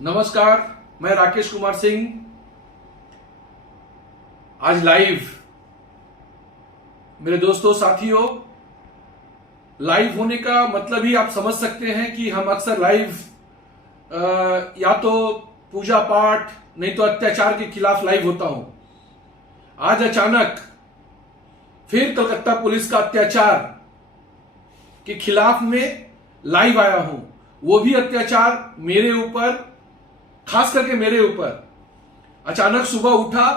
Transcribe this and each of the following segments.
नमस्कार, मैं राकेश कुमार सिंह। आज लाइव, मेरे दोस्तों साथियों, लाइव होने का मतलब ही आप समझ सकते हैं कि हम अक्सर लाइव या तो पूजा पाठ नहीं तो अत्याचार के खिलाफ लाइव होता हूं। आज अचानक फिर कलकत्ता पुलिस का अत्याचार के खिलाफ में लाइव आया हूं। वो भी अत्याचार मेरे ऊपर, खास करके मेरे ऊपर। अचानक सुबह उठा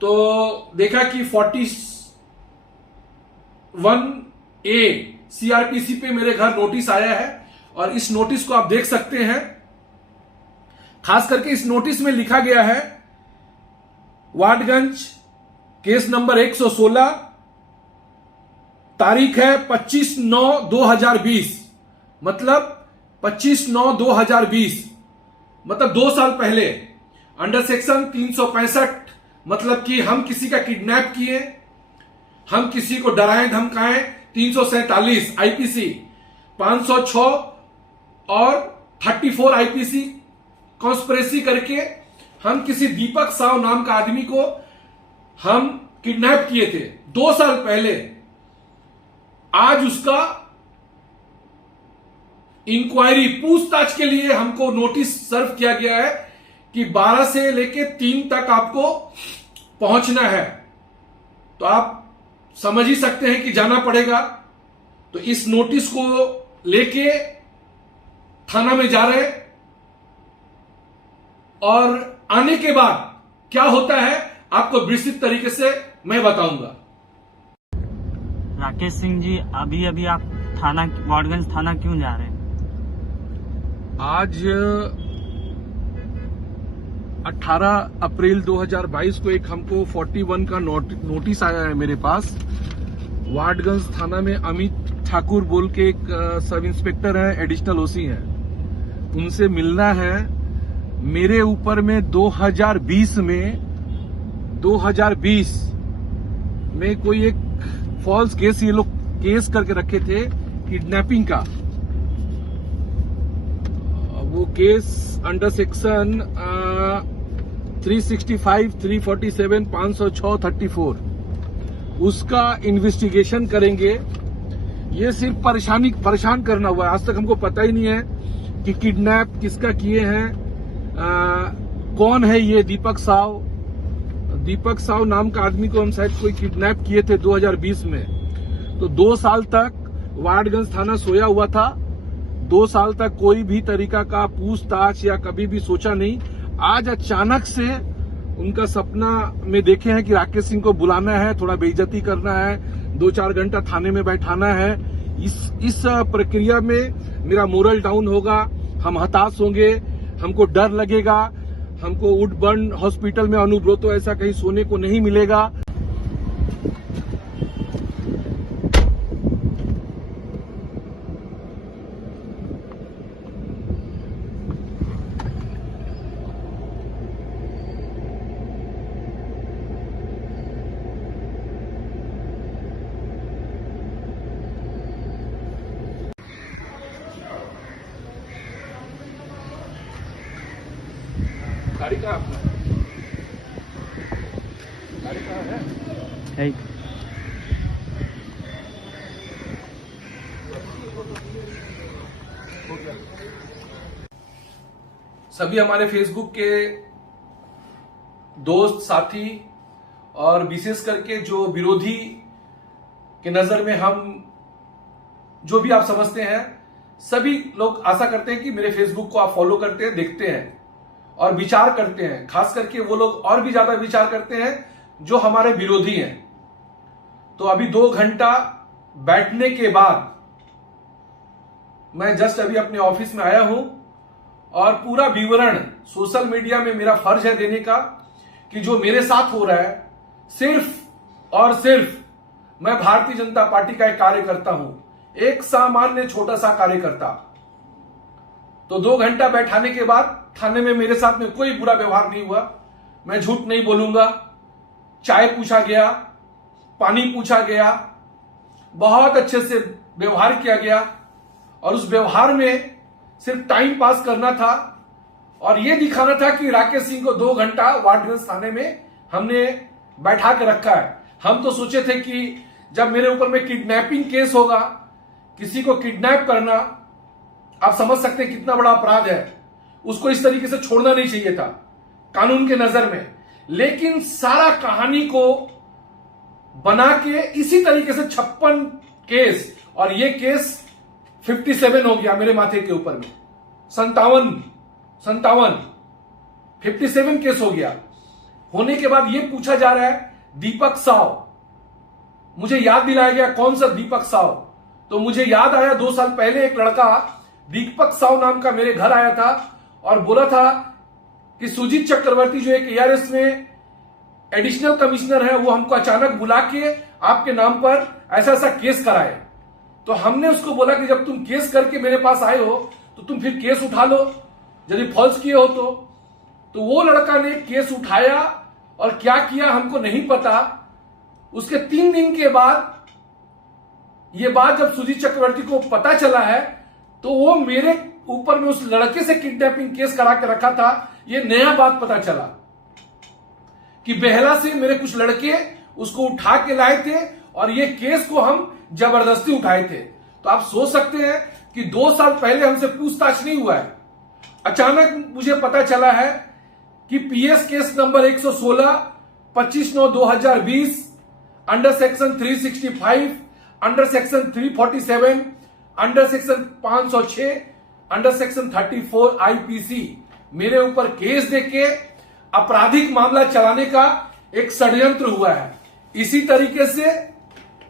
तो देखा कि 41A सीआरपीसी पे मेरे घर नोटिस आया है और इस नोटिस को आप देख सकते हैं। खास करके इस नोटिस में लिखा गया है वाटगंज, केस नंबर 116, तारीख है 25/9/2020, मतलब 25/9/2020, मतलब 2 साल पहले। अंडर सेक्शन 365, मतलब कि हम किसी का किडनैप किए, हम किसी को डराएं धमकाएं। 347 आईपीसी, 506 और 34 आईपीसी कॉन्स्पिरेसी करके हम किसी दीपक साव नाम का आदमी को हम किडनैप किए थे 2 साल पहले। आज उसका इंक्वायरी, पूछताछ के लिए हमको नोटिस सर्व किया गया है कि 12 से लेके 3 तक आपको पहुंचना है। तो आप समझ ही सकते हैं कि जाना पड़ेगा। तो इस नोटिस को लेके थाना में जा रहे, और आने के बाद क्या होता है आपको विस्तृत तरीके से मैं बताऊंगा। राकेश सिंह जी, अभी अभी आप थाना, वाटगंज थाना क्यों जा रहे हैं? आज 18 अप्रैल 2022 को एक हमको 41 का नोटिस आया है मेरे पास। वाटगंज थाना में अमित ठाकुर बोल के एक सब इंस्पेक्टर है, एडिशनल ओसी है, उनसे मिलना है। मेरे ऊपर में 2020 में कोई एक फॉल्स केस ये लोग केस करके रखे थे किडनैपिंग का। वो केस अंडर सेक्शन 365, 347, 506, 34 उसका इन्वेस्टिगेशन करेंगे। ये सिर्फ परेशान करना हुआ है। आज तक हमको पता ही नहीं है कि किडनैप किसका किए हैं, कौन है ये दीपक साव नाम का आदमी को हम शायद कोई किडनैप किए थे 2020 में। तो 2 साल तक वाटगंज थाना सोया हुआ था। 2 साल तक कोई भी तरीका का पूछताछ या कभी भी सोचा नहीं। आज अचानक से उनका सपना में देखे हैं कि राकेश सिंह को बुलाना है, थोड़ा बेइज्जती करना है, 2-4 घंटा थाने में बैठाना है। इस प्रक्रिया में मेरा मोरल डाउन होगा, हम हताश होंगे, हमको डर लगेगा, हमको वुडबर्न हॉस्पिटल में अनुब्रोतो ऐसा कहीं सोने को नहीं मिलेगा। गाड़ी कहाँ अपना? गाड़ी कहाँ है? सभी हमारे फेसबुक के दोस्त साथी और विशेष करके जो विरोधी के नजर में हम जो भी आप समझते हैं, सभी लोग आशा करते हैं कि मेरे फेसबुक को आप फॉलो करते हैं, देखते हैं और विचार करते हैं। खास करके वो लोग और भी ज्यादा विचार करते हैं जो हमारे विरोधी हैं। तो अभी 2 घंटा बैठने के बाद मैं जस्ट अभी अपने ऑफिस में आया हूं और पूरा विवरण सोशल मीडिया में मेरा फर्ज है देने का कि जो मेरे साथ हो रहा है, सिर्फ और सिर्फ मैं भारतीय जनता पार्टी का एक कार्यकर्ता हूं, एक सामान्य छोटा सा कार्यकर्ता। तो 2 घंटा बैठाने के बाद थाने में मेरे साथ में कोई बुरा व्यवहार नहीं हुआ। मैं झूठ नहीं बोलूंगा। चाय पूछा गया, पानी पूछा गया, बहुत अच्छे से व्यवहार किया गया और उस व्यवहार में सिर्फ टाइम पास करना था और ये दिखाना था कि राकेश सिंह को 2 घंटा वाटगंज थाने में हमने बैठा के रखा है। हम तो सोचे थे कि जब मेरे ऊपर में किडनैपिंग केस होगा, किसी को किडनैप करना, आप समझ सकते हैं कितना बड़ा अपराध है, उसको इस तरीके से छोड़ना नहीं चाहिए था कानून के नजर में। लेकिन सारा कहानी को बना के इसी तरीके से 56 केस, और ये केस 57 हो गया मेरे माथे के ऊपर में, 57 केस हो गया। होने के बाद ये पूछा जा रहा है दीपक साव, मुझे याद दिलाया गया कौन सा दीपक साव, तो मुझे याद आया 2 साल पहले एक लड़का दीपक साव नाम का मेरे घर आया था और बोला था कि सुजीत चक्रवर्ती जो एक ARS में एडिशनल कमिश्नर है, वो हमको अचानक बुला के आपके नाम पर ऐसा ऐसा केस कराए। तो हमने उसको बोला कि जब तुम केस करके मेरे पास आए हो तो तुम फिर केस उठा लो, यदि फॉल्स किए हो तो वो लड़का ने केस उठाया और क्या किया हमको नहीं पता। उसके 3 दिन के बाद ये बात जब सुजीत चक्रवर्ती को पता चला है तो वो मेरे ऊपर में उस लड़के से किडनैपिंग केस करा के रखा था। ये नया बात पता चला कि बेहला से मेरे कुछ लड़के उसको उठा के लाए थे और ये केस को हम जबरदस्ती उठाए थे। तो आप सोच सकते हैं कि 2 साल पहले हमसे पूछताछ नहीं हुआ है, अचानक मुझे पता चला है कि PS case number 116 25/9/2020 under section 365, under section 347, under section 506, under section 34 IPC मेरे ऊपर केस देके आपराधिक मामला चलाने का एक षड्यंत्र हुआ है। इसी तरीके से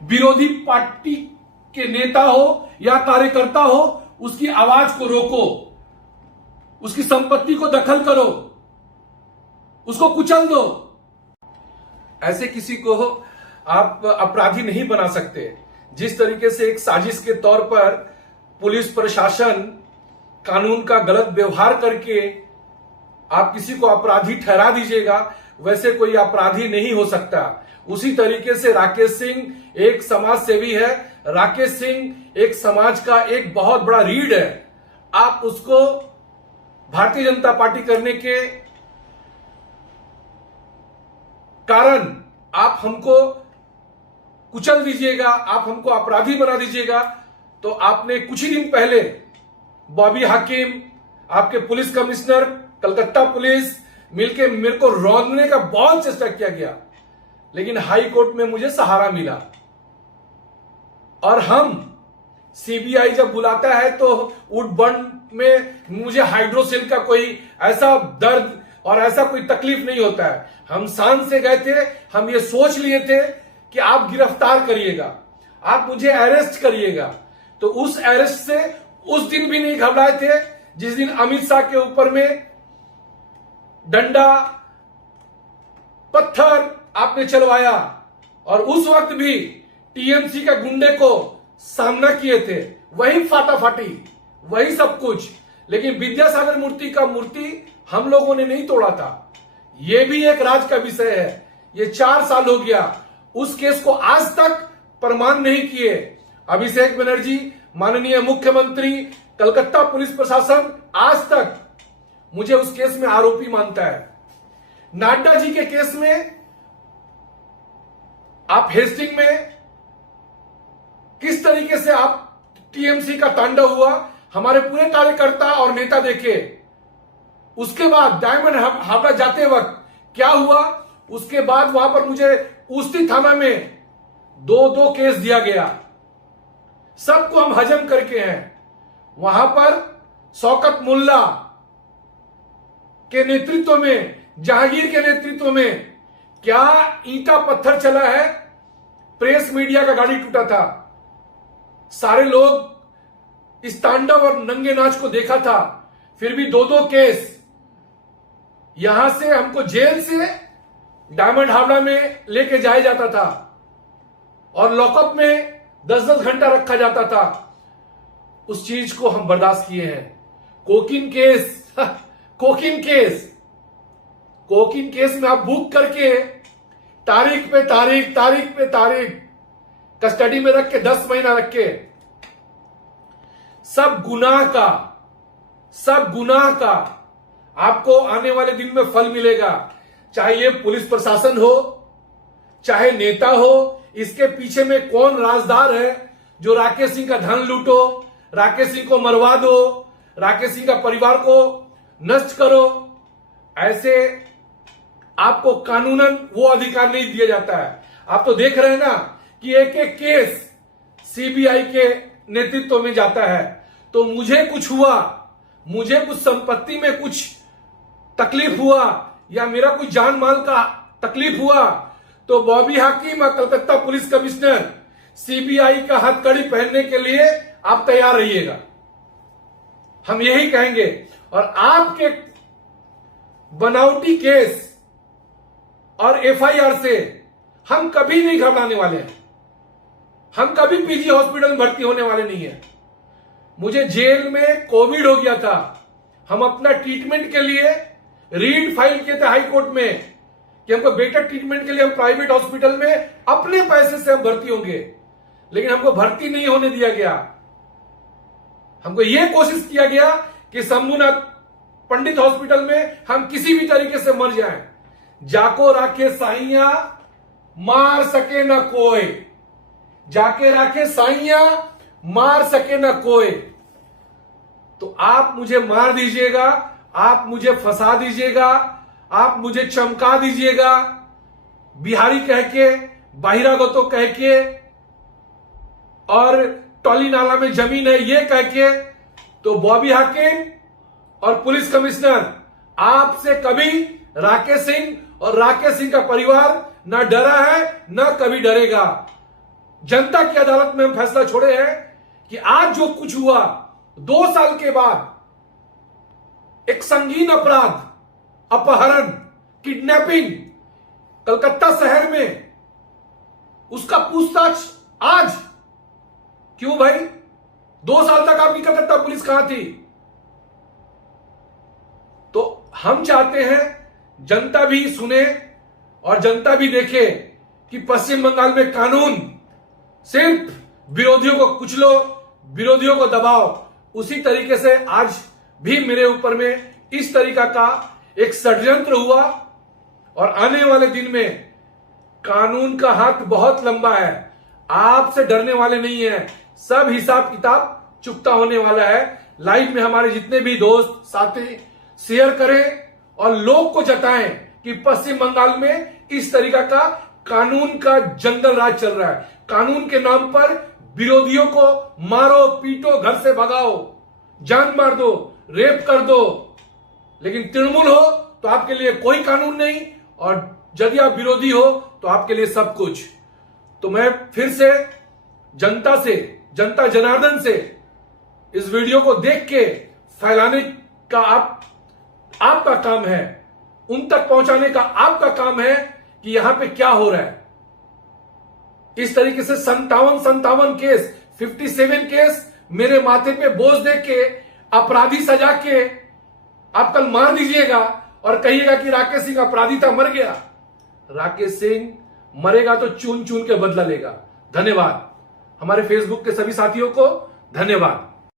विरोधी पार्टी के नेता हो या कार्यकर्ता हो, उसकी आवाज को रोको, उसकी संपत्ति को दखल करो, उसको कुचल दो। ऐसे किसी को आप अपराधी नहीं बना सकते। जिस तरीके से एक साजिश के तौर पर पुलिस प्रशासन कानून का गलत व्यवहार करके आप किसी को अपराधी ठहरा दीजिएगा, वैसे कोई अपराधी नहीं हो सकता। उसी तरीके से राकेश सिंह एक समाज सेवी है, राकेश सिंह एक समाज का एक बहुत बड़ा रीढ़ है। आप उसको भारतीय जनता पार्टी करने के कारण आप हमको कुचल दीजिएगा, आप हमको अपराधी बना दीजिएगा। तो आपने कुछ ही दिन पहले बॉबी हाकिम, आपके पुलिस कमिश्नर, कलकत्ता पुलिस मिलके मेरे को रौंदने का बहुत चेष्टा किया गया, लेकिन हाई कोर्ट में मुझे सहारा मिला। और हम CBI जब बुलाता है तो वुडबर्न में मुझे हाइड्रोसिल का कोई ऐसा दर्द और ऐसा कोई तकलीफ नहीं होता है। हम शान से गए थे, हम ये सोच लिए थे कि आप गिरफ्तार करिएगा, आप मुझे अरेस्ट करिएगा। तो उस अरेस्ट से उस दिन भी नहीं घबराए थे जिस दिन अमित शाह के ऊपर में डंडा पत्थर आपने चलवाया, और उस वक्त भी TMC का गुंडे को सामना किए थे, वही फाटाफाटी, वही सब कुछ। लेकिन विद्यासागर मूर्ति का मूर्ति हम लोगों ने नहीं तोड़ा था। यह भी एक राज का विषय है। ये 4 साल हो गया, उस केस को आज तक प्रमाण नहीं किए। अभिषेक बनर्जी, माननीय मुख्यमंत्री, कलकत्ता पुलिस प्रशासन आज तक मुझे उस केस में आरोपी मानता है। नाड्डा जी के केस में आप हेस्टिंग में किस तरीके से आप TMC का तांडव हुआ, हमारे पूरे कार्यकर्ता और नेता देखे। उसके बाद डायमंड हावड़ा जाते वक्त क्या हुआ, उसके बाद वहां पर मुझे उसी थाना में 2 केस दिया गया। सबको हम हजम करके हैं। वहां पर शौकत मुल्ला के नेतृत्व में, जहांगीर के नेतृत्व में क्या ईंटा पत्थर चला है, प्रेस मीडिया का गाड़ी टूटा था। सारे लोग इस तांडव और नंगे नाच को देखा था। फिर भी 2 केस, यहां से हमको जेल से डायमंड हावड़ा में लेके जाया जाता था और लॉकअप में 10-10 घंटा रखा जाता था। उस चीज को हम बर्दाश्त किए हैं। कोकीन केस में आप बुक करके तारीख पे तारीख कस्टडी में रख के 10 महीना रख के सब गुनाह का आपको आने वाले दिन में फल मिलेगा। चाहे ये पुलिस प्रशासन हो, चाहे नेता हो, इसके पीछे में कौन राजदार है जो राकेश सिंह का धन लूटो, राकेश सिंह को मरवा दो, राकेश सिंह का परिवार को नष्ट करो, ऐसे आपको कानूनन वो अधिकार नहीं दिया जाता है। आप तो देख रहे हैं ना कि एक एक केस सीबीआई के नेतृत्व में जाता है। तो मुझे कुछ हुआ, मुझे कुछ संपत्ति में कुछ तकलीफ हुआ या मेरा कुछ जान माल का तकलीफ हुआ, तो बॉबी हाकिम और कलकत्ता पुलिस कमिश्नर सीबीआई का हथकड़ी पहनने के लिए आप तैयार रहिएगा। हम यही कहेंगे। और आपके बनावटी केस और एफआईआर से हम कभी नहीं घबराने वाले हैं। हम कभी पीजी हॉस्पिटल में भर्ती होने वाले नहीं है। मुझे जेल में कोविड हो गया था, हम अपना ट्रीटमेंट के लिए रीड फाइल किए थे हाई कोर्ट में कि हमको बेटर ट्रीटमेंट के लिए हम प्राइवेट हॉस्पिटल में अपने पैसे से हम भर्ती होंगे, लेकिन हमको भर्ती नहीं होने दिया गया। हमको यह कोशिश किया गया कि शंभुनाथ पंडित हॉस्पिटल में हम किसी भी तरीके से मर जाएं। जाको राखे साइया मार सके न कोई, जाके राखे साइया मार सके न कोई। तो आप मुझे मार दीजिएगा, आप मुझे फंसा दीजिएगा, आप मुझे चमका दीजिएगा, बिहारी कह के, बहिरागतो कह के और टॉली नाला में जमीन है ये कह के, तो बॉबी हाकिम और पुलिस कमिश्नर आपसे कभी राकेश सिंह और राकेश सिंह का परिवार ना डरा है ना कभी डरेगा। जनता की अदालत में हम फैसला छोड़े हैं कि आज जो कुछ हुआ 2 साल के बाद, एक संगीन अपराध, अपहरण, किडनैपिंग कलकत्ता शहर में, उसका पूछताछ आज क्यों भाई? 2 साल तक आपकी कलकत्ता पुलिस कहां थी? तो हम चाहते हैं जनता भी सुने और जनता भी देखे कि पश्चिम बंगाल में कानून सिर्फ विरोधियों को कुचलो, विरोधियों को दबाओ। उसी तरीके से आज भी मेरे ऊपर में इस तरीका का एक षड्यंत्र हुआ और आने वाले दिन में कानून का हाथ बहुत लंबा है। आपसे डरने वाले नहीं है, सब हिसाब किताब चुकता होने वाला है। लाइव में हमारे जितने भी दोस्त साथी शेयर करें और लोग को जताएं कि पश्चिम बंगाल में इस तरीका का कानून का जंगल राज चल रहा है। कानून के नाम पर विरोधियों को मारो, पीटो, घर से भगाओ, जान मार दो, रेप कर दो, लेकिन तृणमूल हो तो आपके लिए कोई कानून नहीं, और यदि आप विरोधी हो तो आपके लिए सब कुछ। तो मैं फिर से जनता से, जनता जनार्दन से इस वीडियो को देख के फैलाने का आपका काम है, उन तक पहुंचाने का आपका काम है कि यहां पे क्या हो रहा है। इस तरीके से 57 केस, 57 केस मेरे माथे पे बोझ दे के, अपराधी सजा के आप कल मार दीजिएगा और कहिएगा कि राकेश सिंह अपराधी था, मर गया। राकेश सिंह मरेगा तो चुन चुन के बदला लेगा। धन्यवाद। हमारे फेसबुक के सभी साथियों को धन्यवाद।